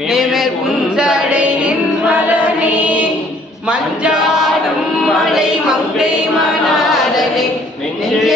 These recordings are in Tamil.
நேமர் புஞ்சடை நின்மலனே மஞ்சாடும் மலை மங்கை மணாடனே நெஞ்சே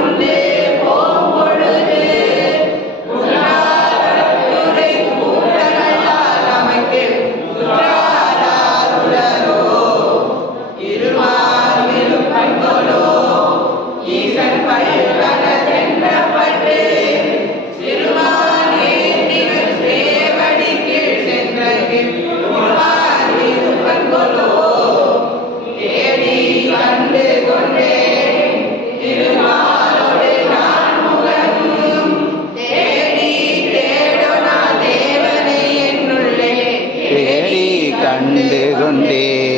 one. grande donde